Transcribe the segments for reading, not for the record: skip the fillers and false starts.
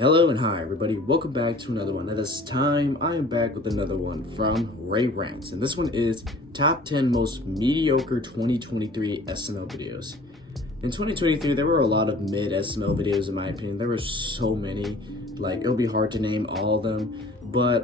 Hello and hi everybody, welcome back to another one. At this time, I am back with another one from Rants, and this one is Top 10 Most Mediocre 2023 SML Videos. In 2023, there were a lot of mid SML videos in my opinion. There were so many, like it'll be hard to name all of them, but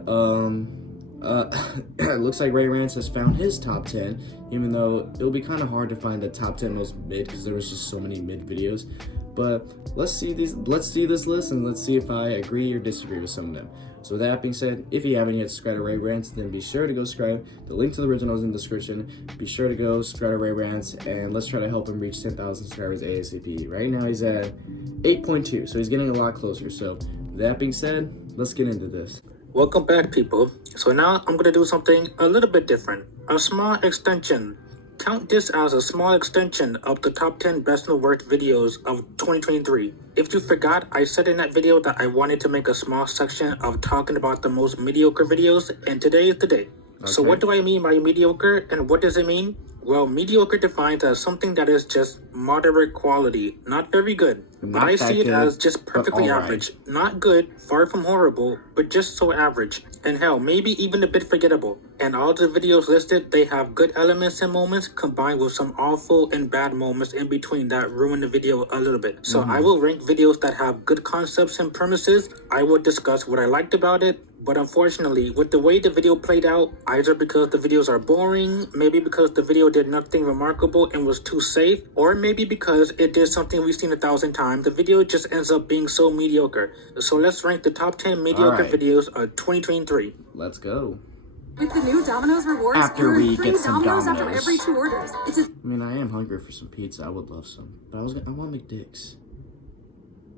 it looks like Rants has found his top 10, even though it'll be kind of hard to find the top 10 most mid because there was just so many mid videos. But let's see this list and let's see if I agree or disagree with some of them. So with that being said, if you haven't yet subscribed to Rants, then be sure to go subscribe. The link to the original is in the description. Be sure to go subscribe to Rants, and let's try to help him reach 10,000 subscribers ASAP. Right now he's at 8.2, so he's getting a lot closer. So with that being said, let's get into this. Welcome back, people. So now I'm gonna do something a little bit different. A small extension. Count this as a small extension of the top 10 best and worst videos of 2023. If you forgot, I said in that video that I wanted to make a small section of talking about the most mediocre videos, and today is the day. Okay. So what do I mean by mediocre, and what does it mean? Well, mediocre defines as something that is just moderate quality, not very good. But I see it as just perfectly average. Not good, far from horrible, but just so average. And hell, maybe even a bit forgettable. And all the videos listed, they have good elements and moments combined with some awful and bad moments in between that ruin the video a little bit. So I will rank videos that have good concepts and premises. I will discuss what I liked about it. But unfortunately, with the way the video played out, either because the videos are boring, maybe because the video did nothing remarkable and was too safe, or maybe because it did something we've seen 1,000 times, the video just ends up being so mediocre. So let's rank the top 10 mediocre videos of 2023. Let's go. With the new Domino's rewards, after we get some Domino's after every 2 orders. I mean, I am hungry for some pizza. I would love some, but I want McDicks.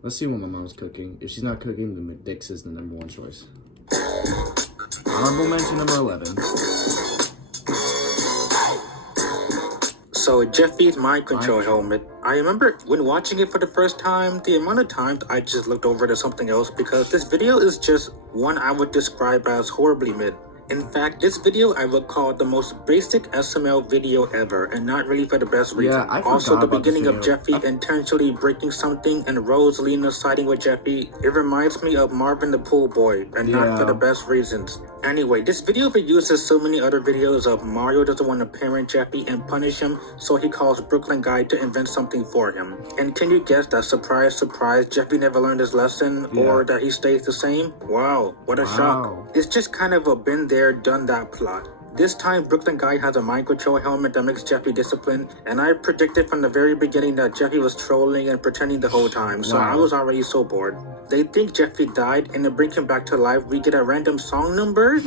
Let's see what my mom's cooking. If she's not cooking, then McDicks is the number 1 choice. Honorable mention number 11. So Jeffy's mind control helmet. I remember when watching it for the first time, the amount of times I just looked over to something else because this video is just one I would describe as horribly mid. In fact, this video I would call the most basic SML video ever, and not really for the best reason. Yeah, also, the beginning of Jeffy intentionally breaking something and Rosalina siding with Jeffy, it reminds me of Marvin the Pool Boy, and not for the best reasons. Anyway, this video reuses so many other videos of Mario doesn't want to parent Jeffy and punish him, so he calls Brooklyn Guy to invent something for him. And can you guess that surprise, Jeffy never learned his lesson, or that he stays the same? Wow, what a shock. It's just kind of a been there, done that plot. This time, Brooklyn Guy has a mind control helmet that makes Jeffy disciplined, and I predicted from the very beginning that Jeffy was trolling and pretending the whole time, so I was already so bored. They think Jeffy died, and to bring him back to life, we get a random song number?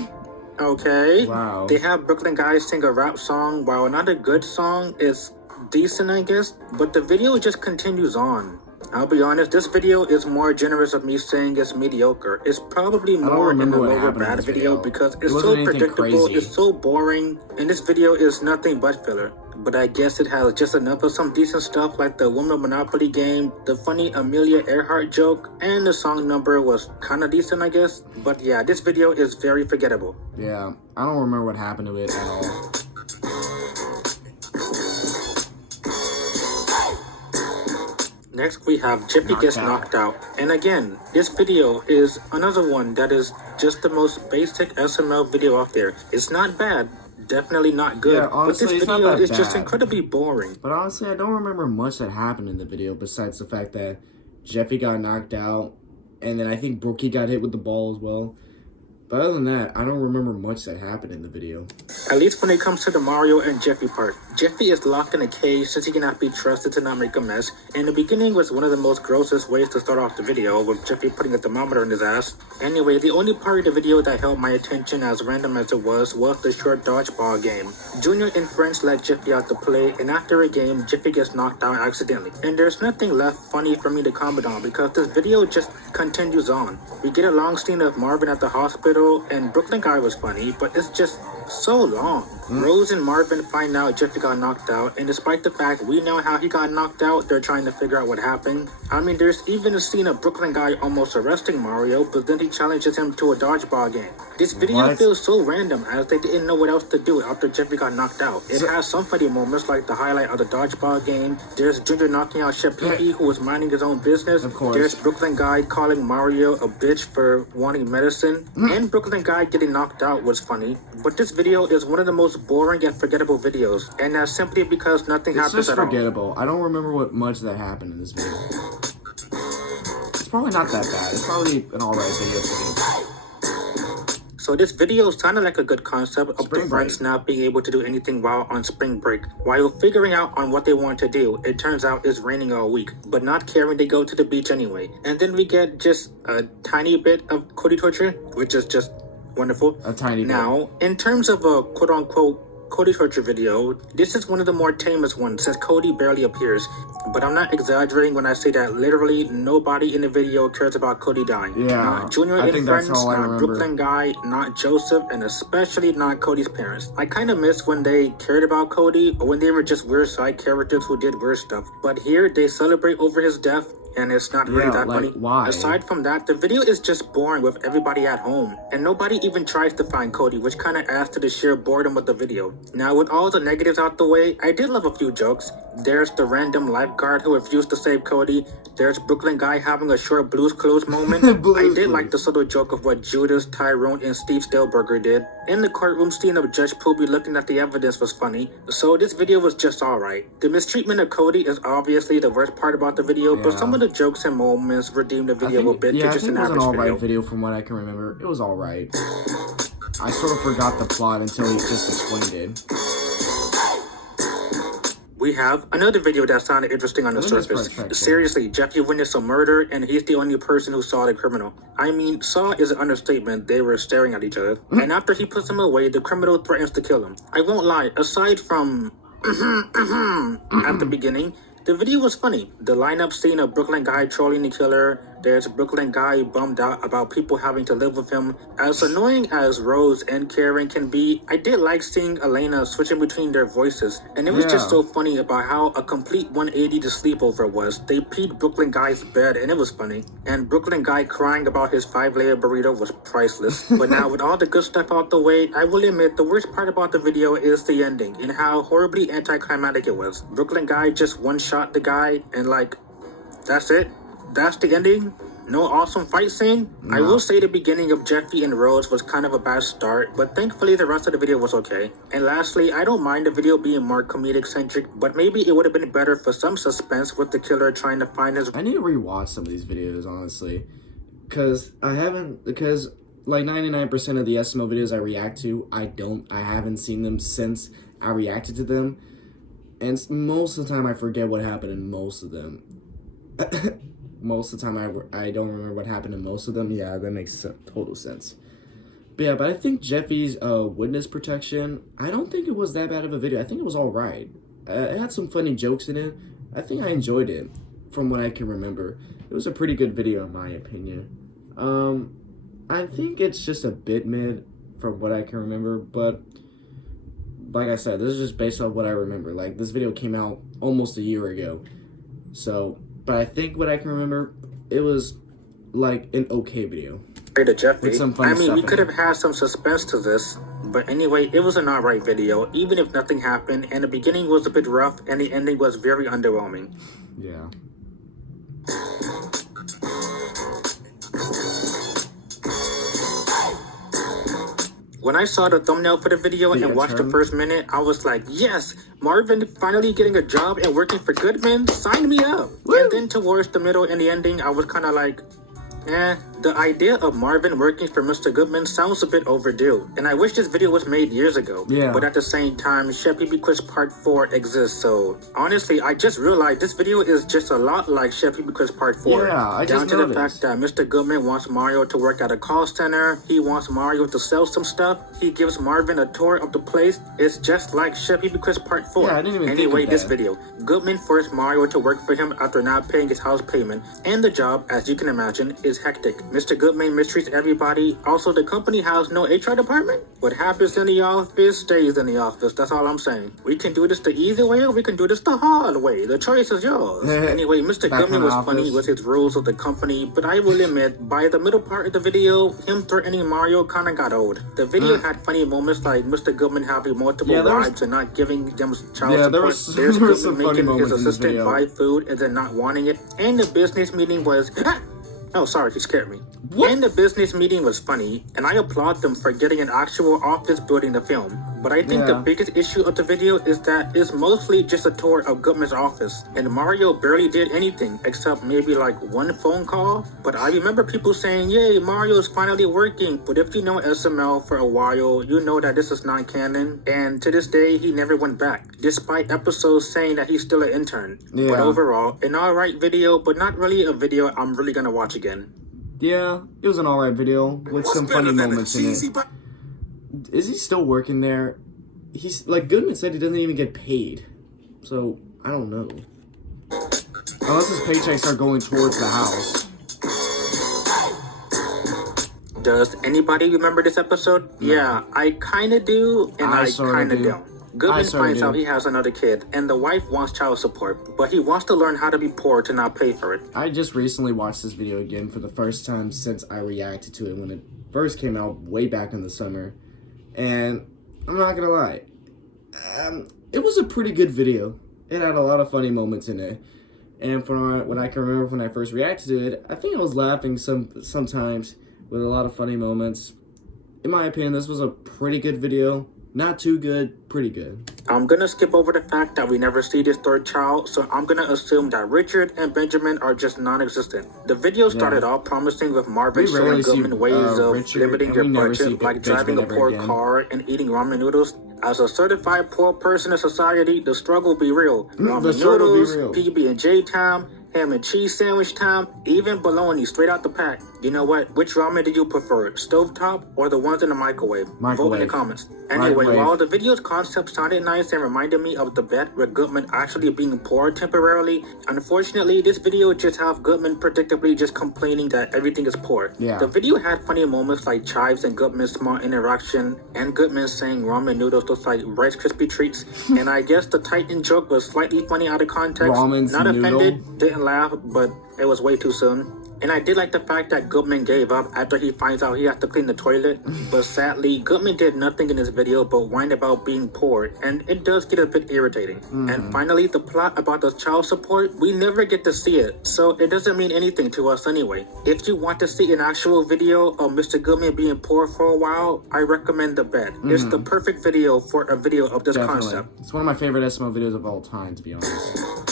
Okay. Wow. They have Brooklyn Guy sing a rap song, while not a good song, it's decent I guess, but the video just continues on. I'll be honest, this video is more generous of me saying it's mediocre. It's probably more in the lower bad video because it's so predictable, it's so boring, and this video is nothing but filler. But I guess it has just enough of some decent stuff like the Woman Monopoly game, the funny Amelia Earhart joke, and the song number was kinda decent I guess. But yeah, this video is very forgettable. Yeah, I don't remember what happened to it at all. Next we have Jeffy gets knocked out. And again, this video is another one that is just the most basic SML video out there. It's not bad, definitely not good, honestly, but this video is just incredibly boring. But honestly, I don't remember much that happened in the video besides the fact that Jeffy got knocked out, and then I think Brookie got hit with the ball as well. But other than that, I don't remember much that happened in the video. At least when it comes to the Mario and Jeffy part. Jeffy is locked in a cage since he cannot be trusted to not make a mess. And the beginning was one of the most grossest ways to start off the video, with Jeffy putting a thermometer in his ass. Anyway, the only part of the video that held my attention, as random as it was the short dodgeball game. Junior and friends let Jeffy out to play, and after a game, Jeffy gets knocked down accidentally. And there's nothing left funny for me to comment on because this video just continues on. We get a long scene of Marvin at the hospital, and Brooklyn Guy was funny, but it's just so long. Rose and Marvin find out Jeffy got knocked out, and despite the fact we know how he got knocked out, they're trying to figure out what happened. I mean, there's even a scene of Brooklyn guy almost arresting Mario, but then he challenges him to a dodgeball game. This video feels so random as they didn't know what else to do after Jeffy got knocked out. It has some funny moments like the highlight of the dodgeball game. There's Ginger knocking out Chef Pee who was minding his own business. Of course. There's Brooklyn guy calling Mario a bitch for wanting medicine. And Brooklyn guy getting knocked out was funny. But this video is one of the most boring and forgettable videos, and that's simply because nothing happens at all. It's just forgettable. I don't remember what much that happened in this video. It's probably not that bad. It's probably an alright video for me. So this video sounded like a good concept of the friends not being able to do anything while on spring break. While figuring out on what they want to do, it turns out it's raining all week, but not caring they go to the beach anyway. And then we get just a tiny bit of Cody torture, which is just wonderful. A tiny bit. Now, in terms of a quote-unquote Cody torture video, this is one of the more tamest ones since Cody barely appears. But I'm not exaggerating when I say that literally nobody in the video cares about Cody dying. Yeah, Not Junior and friends, not Brooklyn guy, not Joseph, and especially not Cody's parents. I kind of miss when they cared about Cody or when they were just weird side characters who did weird stuff. But here they celebrate over his death, and it's not really that funny. Why? Aside from that, the video is just boring with everybody at home, and nobody even tries to find Cody, which kind of adds to the sheer boredom of the video. Now, with all the negatives out the way, I did love a few jokes. There's the random lifeguard who refused to save Cody. There's Brooklyn guy having a short Blue's Clues moment. I did like the subtle joke of what Judas, Tyrone, and Steve Stillberger did. In the courtroom scene of Judge Poobie looking at the evidence was funny, so this video was just alright. The mistreatment of Cody is obviously the worst part about the video, but some of the jokes and moments redeemed the video a bit to just an average video. it was an alright video from what I can remember. It was alright. I sort of forgot the plot until he just explained it. We have another video that sounded interesting on the surface. Seriously, Jeffy witnessed a murder, and he's the only person who saw the criminal. I mean, saw is an understatement. They were staring at each other. And after he puts him away, the criminal threatens to kill him. I won't lie, aside from at the beginning, the video was funny. The lineup scene of Brooklyn guy trolling the killer. There's Brooklyn guy bummed out about people having to live with him. As annoying as Rose and Karen can be, I did like seeing Elena switching between their voices. And it was just so funny about how a complete 180 to sleepover was. They peed Brooklyn guy's bed and it was funny. And Brooklyn guy crying about his 5-layer burrito was priceless. But now with all the good stuff out the way, I will admit the worst part about the video is the ending and how horribly anticlimactic it was. Brooklyn guy just one-shot the guy and like, that's it? That's the ending? No awesome fight scene? No. I will say the beginning of Jeffy and Rose was kind of a bad start, but thankfully the rest of the video was okay. And lastly, I don't mind the video being more comedic-centric, but maybe it would have been better for some suspense with the killer trying to find his... I need to rewatch some of these videos, honestly. Because like 99% of the SML videos I react to, I haven't seen them since I reacted to them. And most of the time I forget what happened in most of them. Most of the time, I don't remember what happened in most of them. Yeah, that makes total sense. But I think Jeffy's witness protection, I don't think it was that bad of a video. I think it was alright. It had some funny jokes in it. I think I enjoyed it, from what I can remember. It was a pretty good video, in my opinion. I think it's just a bit mid, from what I can remember. But, like I said, this is just based on what I remember. Like, this video came out almost a year ago. So... But I think what I can remember, it was like an okay video. To Jeffy. With some funny stuff we could have had some suspense to this, but anyway, it was an alright video, even if nothing happened, and the beginning was a bit rough, and the ending was very underwhelming. Yeah. When I saw the thumbnail for the video and watched the first minute, I was like, yes, Marvin finally getting a job and working for Goodman, sign me up. Woo! And then towards the middle and the ending, I was kind of like, the idea of Marvin working for Mr. Goodman sounds a bit overdue, and I wish this video was made years ago. Yeah. But at the same time, Chef Pee Quiz Part 4 exists, so honestly, I just realized this video is just a lot like Chef Pee Quiz Part 4. Yeah, I just noticed. Down to the fact that Mr. Goodman wants Mario to work at a call center, he wants Mario to sell some stuff, he gives Marvin a tour of the place. It's just like Chef Pee Quiz Part 4. Yeah, I didn't even anyway, think of this that. video, Goodman forced Mario to work for him after not paying his house payment, and the job, as you can imagine, is hectic. Mr. Goodman mistreats everybody. Also, the company has no HR department. What happens in the office stays in the office. That's all I'm saying. We can do this the easy way or we can do this the hard way. The choice is yours. Anyway, Mr. Goodman was funny with his rules of the company, but I will admit, by the middle part of the video, him threatening Mario kind of got old. The video had funny moments like Mr. Goodman having multiple wives and not giving them child support. There's Goodman making his assistant buy food and then not wanting it. And the business meeting was... Oh, sorry, he scared me. What? And the business meeting was funny, and I applaud them for getting an actual office building to film. But I think the biggest issue of the video is that it's mostly just a tour of Goodman's office, and Mario barely did anything except maybe like one phone call. But I remember people saying, yay, Mario's finally working. But if you know SML for a while, you know that this is not canon, and to this day, he never went back, despite episodes saying that he's still an intern. But overall, an alright video, but not really a video I'm really gonna watch again. Yeah, it was an alright video with some funny moments in it. Is he still working there? He's like Goodman said, he doesn't even get paid. So I don't know. Unless his paychecks are going towards the house. Does anybody remember this episode? No. Yeah, I kind of do, and I kind of don't. Goodman finds out he has another kid, and the wife wants child support, but he wants to learn how to be poor to not pay for it. I just recently watched this video again for the first time since I reacted to it when it first came out way back in the summer. And I'm not gonna lie, it was a pretty good video. It had a lot of funny moments in it. And from what I can remember when I first reacted to it, I think I was laughing sometimes with a lot of funny moments. In my opinion, this was a pretty good video. Not too good, pretty good. I'm gonna skip over the fact that we never see this third child, so I'm gonna assume that Richard and Benjamin are just non-existent. The video started off promising with Marvin showing Goodman ways of limiting your budget, like driving a poor car and eating ramen noodles. As a certified poor person in society, the struggle be real. Ramen noodles, PB&J time, ham and cheese sandwich time, even bologna straight out the pack. You know what? Which ramen do you prefer? Stovetop or the ones in the microwave? Vote in the comments. Anyway, while the video's concept sounded nice and reminded me of the bet with Goodman actually being poor temporarily, unfortunately, this video just have Goodman predictably just complaining that everything is poor. The video had funny moments like Chives and Goodman's smart interaction, and Goodman saying ramen noodles look like Rice Krispie treats. And I guess the Titan joke was slightly funny out of context. Not offended, didn't laugh, but it was way too soon. And I did like the fact that Goodman gave up after he finds out he has to clean the toilet. But sadly, Goodman did nothing in this video but whine about being poor, and it does get a bit irritating. And finally, the plot about the child support, we never get to see it, so it doesn't mean anything to us anyway. If you want to see an actual video of Mr. Goodman being poor for a while, I recommend The Bet. It's the perfect video for a video of this concept. It's one of my favorite SML videos of all time, to be honest.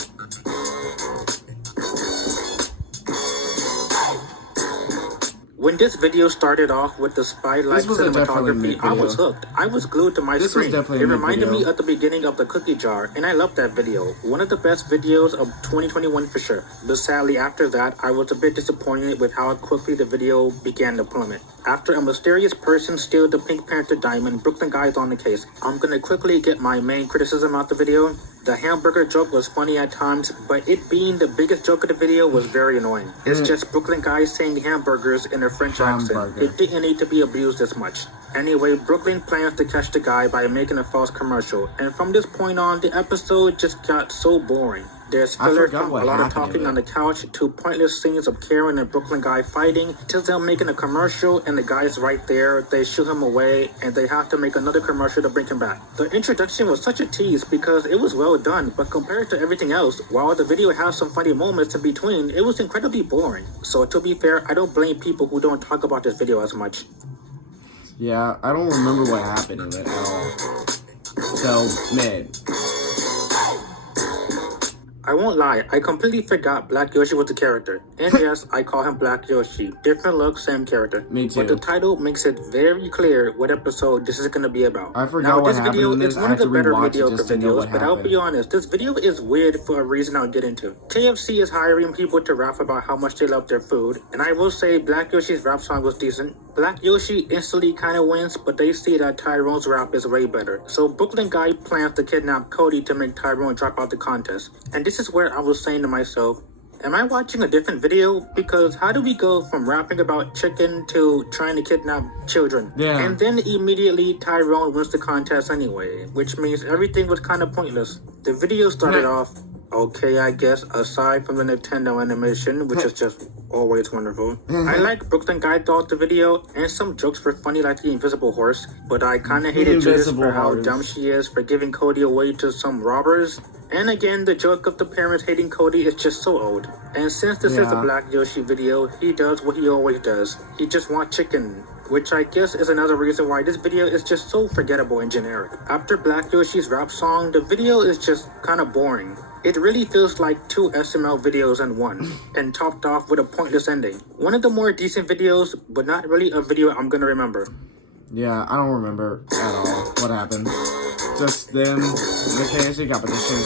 When this video started off with the spy-like cinematography, I was hooked. I was glued to my screen. It reminded me of the beginning of the cookie jar, and I loved that video. One of the best videos of 2021 for sure. But sadly, after that, I was a bit disappointed with how quickly the video began to plummet. After a mysterious person steals the Pink Panther diamond, Brooklyn Guy is on the case. I'm gonna quickly get my main criticism out the video. The hamburger joke was funny at times, but it being the biggest joke of the video was very annoying. It's just Brooklyn Guy saying hamburgers in a French accent. It didn't need to be abused this much. Anyway, Brooklyn plans to catch the guy by making a false commercial, and from this point on, the episode just got so boring. There's filler from a lot of talking on the couch to pointless scenes of Karen and Brooklyn Guy fighting, to them making a commercial and the guy's right there, they shoot him away, and they have to make another commercial to bring him back. The introduction was such a tease because it was well done, but compared to everything else, while the video has some funny moments in between, it was incredibly boring. So to be fair, I don't blame people who don't talk about this video as much. Yeah, I don't remember what happened in it at all. So, man. I won't lie, I completely forgot Black Yoshi was the character. And yes, I call him Black Yoshi. Different look, same character. Me too. But the title makes it very clear what episode this is going to be about. I forgot what happened in this. It's one of the better mediocre videos, but I'll be honest, this video is weird for a reason I'll get into. KFC is hiring people to rap about how much they love their food, and I will say Black Yoshi's rap song was decent. Black Yoshi instantly kind of wins, but they see that Tyrone's rap is way better. So Brooklyn Guy plans to kidnap Cody to make Tyrone drop out the contest. And this is where I was saying to myself, am I watching a different video? Because how do we go from rapping about chicken to trying to kidnap children? Yeah. And then immediately Tyrone wins the contest anyway, which means everything was kind of pointless. The video started off okay, I guess, aside from the Nintendo animation, which is just always wonderful. I like Brooklyn Guy thought the video, and some jokes were funny like the invisible horse, but I kinda hated Judith for how dumb she is for giving Cody away to some robbers. And again, the joke of the parents hating Cody is just so old. And since this is a Black Yoshi video, he does what he always does. He just wants chicken. Which I guess is another reason why this video is just so forgettable and generic. After Black Yoshi's rap song, the video is just kinda boring. It really feels like 2 SML videos in one, and topped off with a pointless ending. One of the more decent videos, but not really a video I'm gonna remember. Yeah, I don't remember at all what happened. Just them, the KFC competition.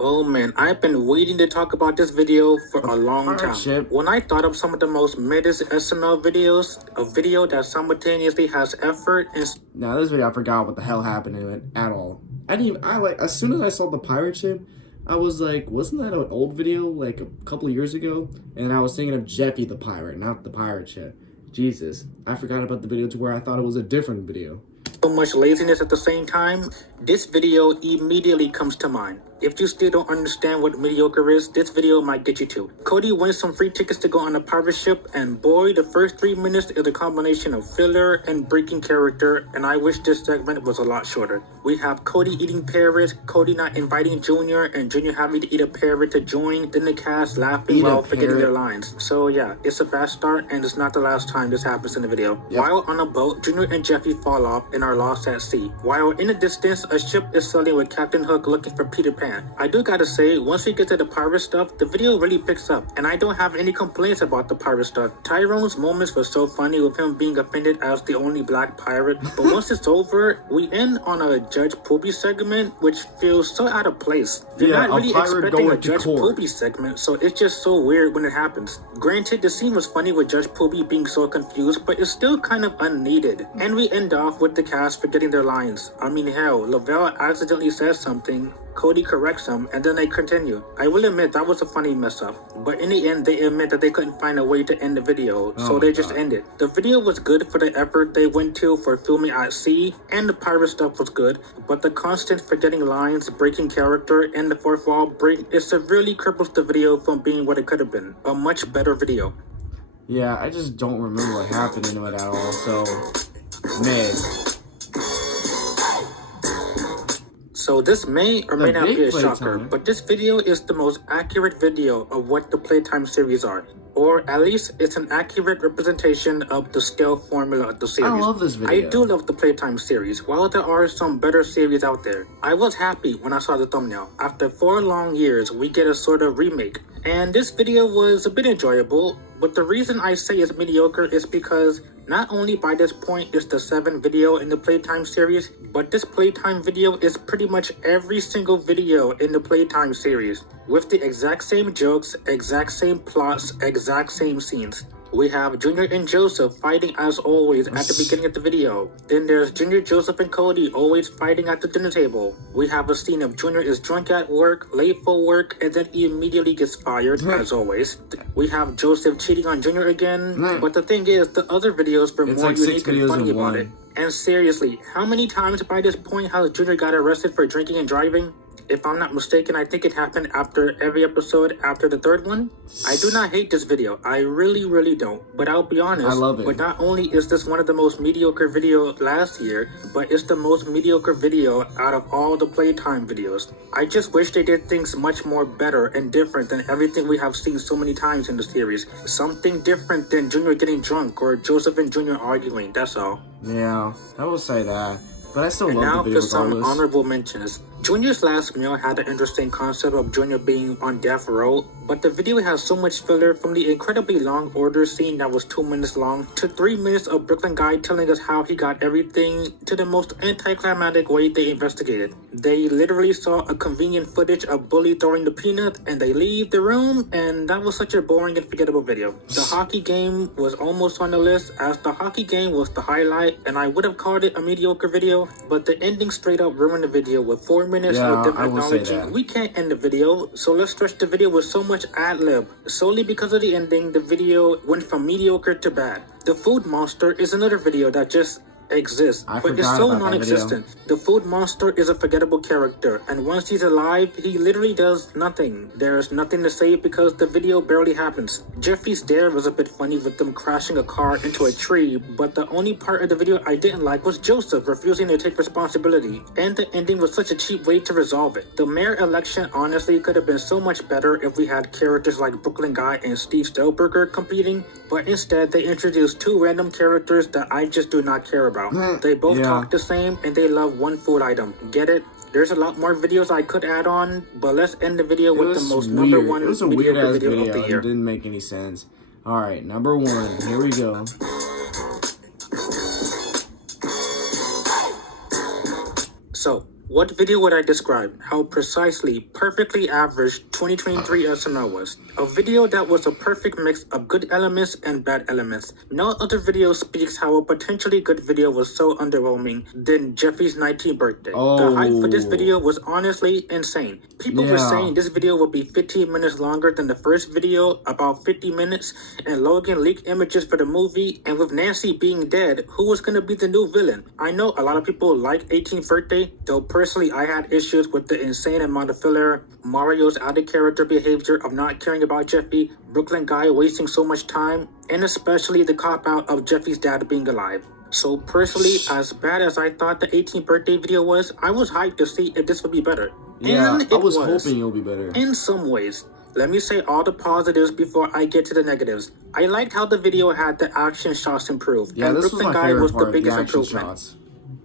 Oh man, I've been waiting to talk about this video for a long time. When I thought of some of the most middest SML videos, a video that simultaneously has effort and... Now this video, I forgot what the hell happened in it at all. As soon as I saw the pirate ship, I was like, wasn't that an old video like a couple of years ago? And I was thinking of Jeffy the pirate, not the pirate ship. Jesus, I forgot about the video to where I thought it was a different video. So much laziness at the same time, this video immediately comes to mind. If you still don't understand what Mediocre is, this video might get you to. Cody wins some free tickets to go on a pirate ship, and boy, the first 3 minutes is a combination of filler and breaking character, and I wish this segment was a lot shorter. We have Cody eating parrots, Cody not inviting Junior, and Junior having to eat a parrot to join, then the cast laughing while forgetting their lines. So yeah, it's a bad start, and it's not the last time this happens in the video. Yep. While on a boat, Junior and Jeffy fall off and are lost at sea. While in the distance, a ship is sailing with Captain Hook looking for Peter Pan. I do gotta say, once we get to the pirate stuff, the video really picks up, and I don't have any complaints about the pirate stuff. Tyrone's moments were so funny with him being offended as the only black pirate, but once it's over, we end on a Judge Poopy segment, which feels so out of place. You're not really expecting a Judge Poopy segment, so it's just so weird when it happens. Granted, the scene was funny with Judge Poopy being so confused, but it's still kind of unneeded. And we end off with the cast forgetting their lines. I mean, hell, Lavelle accidentally says something, Cody corrects him, and then they continue. I will admit that was a funny mess up, but in the end they admit that they couldn't find a way to end the video, so they just ended. The video was good for the effort they went to for filming at sea, and the pirate stuff was good, but the constant forgetting lines, breaking character, and the fourth wall break, it severely cripples the video from being what it could have been. A much better video. Yeah, I just don't remember what happened in it at all, so... man. So this may or may not be a shocker, but this video is the most accurate video of what the Playtime series are. Or at least it's an accurate representation of the scale formula of the series. I love this video. I do love the Playtime series. While there are some better series out there, I was happy when I saw the thumbnail. After 4 long years, we get a sort of remake. And this video was a bit enjoyable, but the reason I say it's mediocre is because not only by this point is the 7th video in the Playtime series, but this Playtime video is pretty much every single video in the Playtime series, with the exact same jokes, exact same plots, exact same scenes. We have Junior and Joseph fighting as always at the beginning of the video. Then there's Junior, Joseph, and Cody always fighting at the dinner table. We have a scene of Junior is drunk at work, late for work, and then he immediately gets fired, as always. We have Joseph cheating on Junior again, but the thing is, the other videos were more unique and funny about it. And seriously, how many times by this point has Junior got arrested for drinking and driving? If I'm not mistaken, I think it happened after every episode after the 3rd one. I do not hate this video. I really don't. But I'll be honest. I love it. But not only is this one of the most mediocre videos last year, but it's the most mediocre video out of all the Playtime videos. I just wish they did things much more better and different than everything we have seen so many times in the series. Something different than Junior getting drunk or Joseph and Junior arguing, that's all. Yeah, I will say that. But I still love the video regardless. And now for some honorable mentions. Junior's last meal had an interesting concept of Junior being on death row, but the video has so much filler, from the incredibly long order scene that was 2 minutes long, to 3 minutes of Brooklyn Guy telling us how he got everything, to the most anticlimactic way they investigated. They literally saw a convenient footage of Bully throwing the peanut, and they leave the room, and that was such a boring and forgettable video. The hockey game was almost on the list, as the hockey game was the highlight, and I would have called it a mediocre video, but the ending straight up ruined the video with 4 minutes Yeah, with them I will say acknowledging that. we can't end the video, so let's stretch the video with so much ad-lib. Solely because of the ending, the video went from mediocre to bad. The food monster is another video that just exists, I but it's forgot so about that video. non-existent. The food monster is a forgettable character, and once he's alive, he literally does nothing. There's nothing to say because the video barely happens. Jeffy's dare was a bit funny with them crashing a car into a tree, but the only part of the video I didn't like was Joseph refusing to take responsibility, and the ending was such a cheap way to resolve it. The mayor election honestly could have been so much better if we had characters like Brooklyn Guy and Steve Stelberger competing, but instead they introduced two random characters that I just do not care about. They both talk the same and they love one food item. Get it? There's a lot more videos I could add on, but let's end the video with the most number one It was a mediocre weird ass video video. of the It year. didn't make any sense. Alright, number 1. Here we go. So, what video would I describe how precisely, perfectly average 2023 SML was? A video that was a perfect mix of good elements and bad elements. No other video speaks how a potentially good video was so underwhelming than Jeffy's 19th birthday. The hype for this video was honestly insane. People were saying this video would be 15 minutes longer than the first video, about 50 minutes, and Logan leaked images for the movie, and with Nancy being dead, who was gonna be the new villain? I know a lot of people like 18th birthday, though personally I had issues with the insane amount of filler, Mario's out-of-character behavior of not caring about Jeffy, Brooklyn Guy wasting so much time, and especially the cop-out of Jeffy's dad being alive. So personally, as bad as I thought the 18th birthday video was, I was hyped to see if this would be better. Yeah, And I was hoping it would be better. In some ways. Let me say all the positives before I get to the negatives. I liked how the video had the action shots improved, Yeah, and this was Brooklyn my Guy favorite was part, the the biggest action improvement. shots.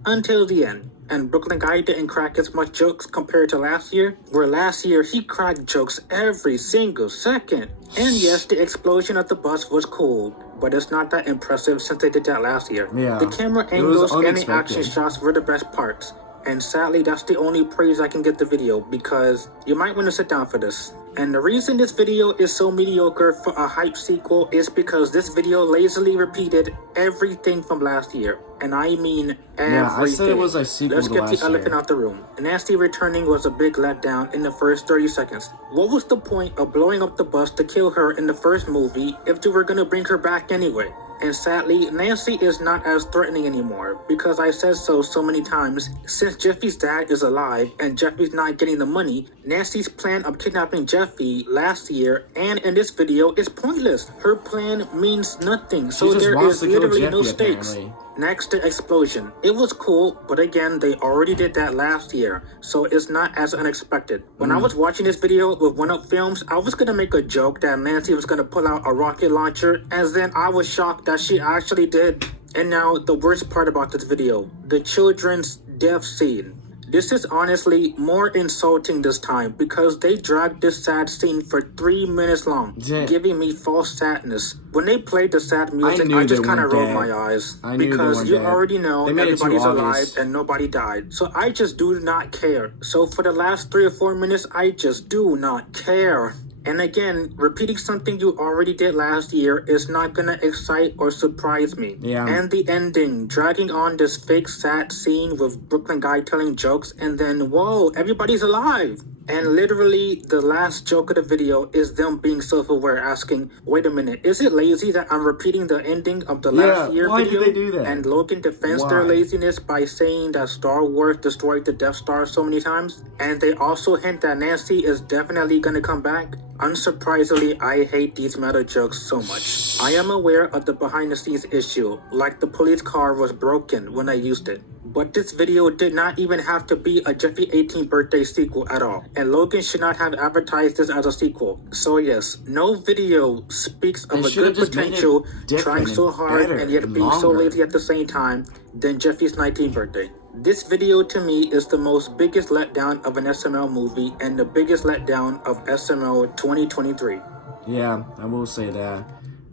Until the end. And Brooklyn Guy didn't crack as much jokes compared to last year, where last year he cracked jokes every single second. And yes, the explosion of the bus was cool, but it's not that impressive since they did that last year. Yeah, the camera it was angles and the unexpected. action shots were the best parts. And sadly, that's the only praise I can give the video, because you might want to sit down for this. And the reason this video is so mediocre for a hype sequel is because this video lazily repeated everything from last year. And I mean everything. Yeah, I said it was a sequel Let's to get last the elephant year. out the room. Nancy returning was a big letdown in the first 30 seconds. What was the point of blowing up the bus to kill her in the first movie if they were gonna bring her back anyway? And sadly, Nancy is not as threatening anymore, because I said so many times. Since Jeffy's dad is alive and Jeffy's not getting the money, Nancy's plan of kidnapping Jeffy last year and in this video is pointless. Her plan means nothing, so just there wants is to kill literally no Jeffy, stakes. apparently. Next, the explosion. It was cool, but again, they already did that last year, so it's not as unexpected. When I was watching this video with 1UP Films, I was gonna make a joke that Nancy was gonna pull out a rocket launcher, and then I was shocked that she actually did. And now, the worst part about this video, the children's death scene. This is honestly more insulting this time because they dragged this sad scene for 3 minutes long, giving me false sadness. When they played the sad music, I just kind of rolled my eyes because you already know everybody's alive and nobody died. So I just do not care. So for the last 3 or 4 minutes, I just do not care. And again, repeating something you already did last year is not gonna excite or surprise me. Yeah. And the ending, dragging on this fake sad scene with Brooklyn Guy telling jokes and then, whoa, everybody's alive. And literally, the last joke of the video is them being self-aware, asking, wait a minute, is it lazy that I'm repeating the ending of the last year why video? did they do that? And Logan defends their laziness by saying that Star Wars destroyed the Death Star so many times. And they also hint that Nancy is definitely gonna come back. Unsurprisingly, I hate these meta jokes so much. I am aware of the behind-the-scenes issue, like the police car was broken when I used it. But this video did not even have to be a Jeffy 18th birthday sequel at all, and Logan should not have advertised this as a sequel. So yes, no video speaks of a good potential, trying so hard and yet being so lazy at the same time, than Jeffy's 19th birthday. This video to me is the most biggest letdown of an SML movie and the biggest letdown of SML 2023. Yeah, I will say that.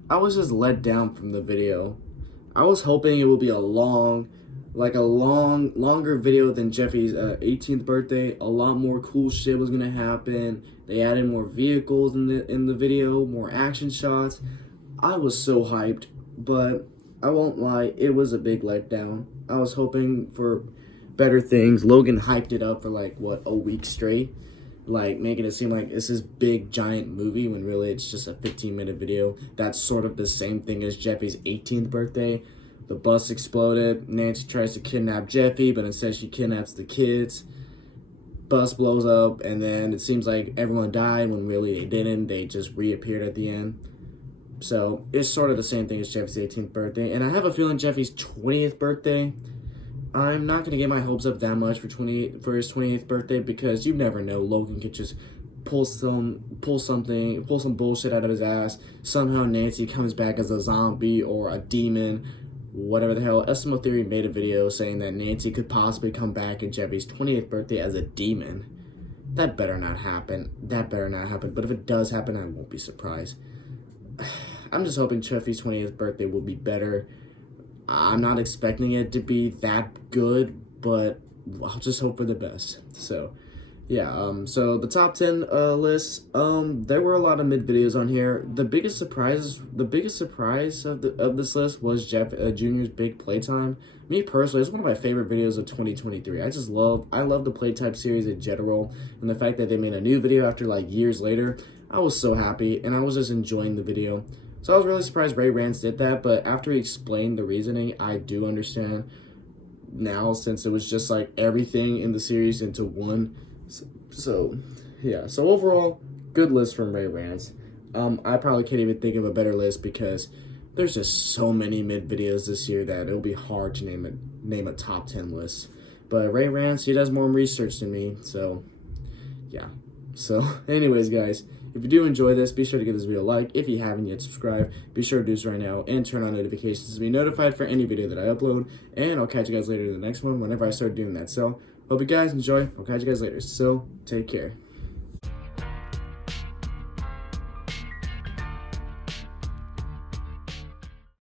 I was just let down from the video. I was hoping it would be a longer video than Jeffy's 18th birthday. A lot more cool shit was gonna happen. They added more vehicles in the video, more action shots. I was so hyped, but I won't lie, it was a big letdown. I was hoping for better things. Logan hyped it up for like, what, a week straight? Like, making it seem like it's this big, giant movie when really it's just a 15-minute video. That's sort of the same thing as Jeffy's 18th birthday. The bus exploded. Nancy tries to kidnap Jeffy, but instead she kidnaps the kids. Bus blows up, and then it seems like everyone died when really they didn't. They just reappeared at the end. So it's sort of the same thing as Jeffy's 18th birthday. And I have a feeling Jeffy's 20th birthday, I'm not going to get my hopes up that much for his 28th birthday, because you never know. Logan could just pull some bullshit out of his ass. Somehow Nancy comes back as a zombie or a demon, whatever the hell. SML Theory made a video saying that Nancy could possibly come back in Jeffy's 20th birthday as a demon. That better not happen. But if it does happen, I won't be surprised. I'm just hoping Jeffy's 20th birthday will be better. I'm not expecting it to be that good, but I'll just hope for the best. So, yeah, so the top 10 list, there were a lot of mid videos on here. The biggest surprise of this list was Jeff Jr.'s big playtime. Me personally, it's one of my favorite videos of 2023. I love the playtime series in general, and the fact that they made a new video after like years later, I was so happy, and I was just enjoying the video. So I was really surprised Rants did that, but after he explained the reasoning, I do understand now, since it was just like everything in the series into one. So yeah, so overall, good list from Rants. I probably can't even think of a better list because there's just so many mid videos this year that it'll be hard to name a top 10 list. But Rants, he does more research than me, so yeah. So anyways, guys, if you do enjoy this, be sure to give this video a like. If you haven't yet subscribed, be sure to do so right now and turn on notifications to be notified for any video that I upload. And I'll catch you guys later in the next one whenever I start doing that. So hope you guys enjoy. I'll catch you guys later. So take care.